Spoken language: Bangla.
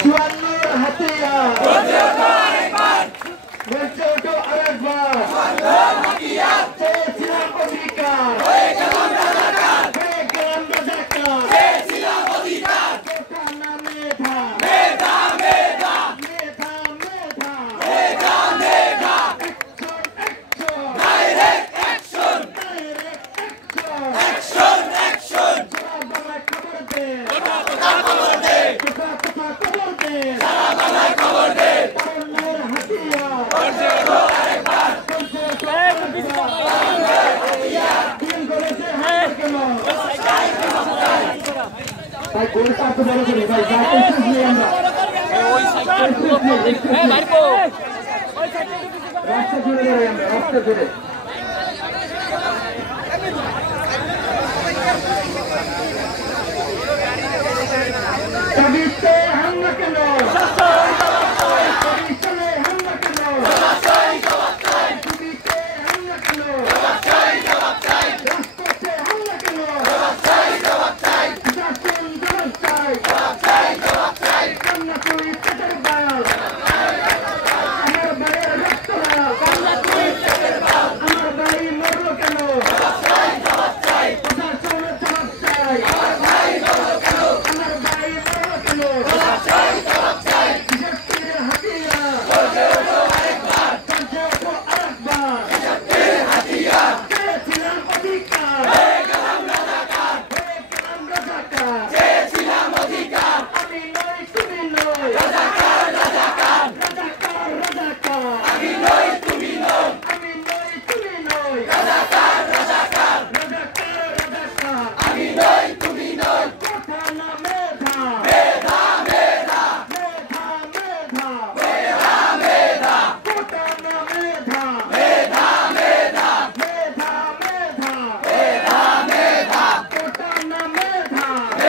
চুয়ান্নর হাতিয়ার বলছে ওঠো আরেকবার চেয়েছিলাম অধিকার হয়ে গেলাম রাজাকার কোথা না মেধা ভাই গোলটা তো বড় করে ভাই যাইতেছিস নি আমরা ওই সাইডটা মারবো ওই সাইডে রাস্তা জুড়ে ধরে আমরা রাস্তা জুড়ে কবিতে হামলা কেন কবিতে হামলা কেন কবিতে হামলা কেন রাস্তাতে হামলা কেন কন্যা তুই পেটের বাল আমার ভাইয়ের রক্ত কন্যা তুই পেটের বাল আমার ভাই মরলো কেন প্রশাসনের জবাব চাই আমার ভাই মরলো কেন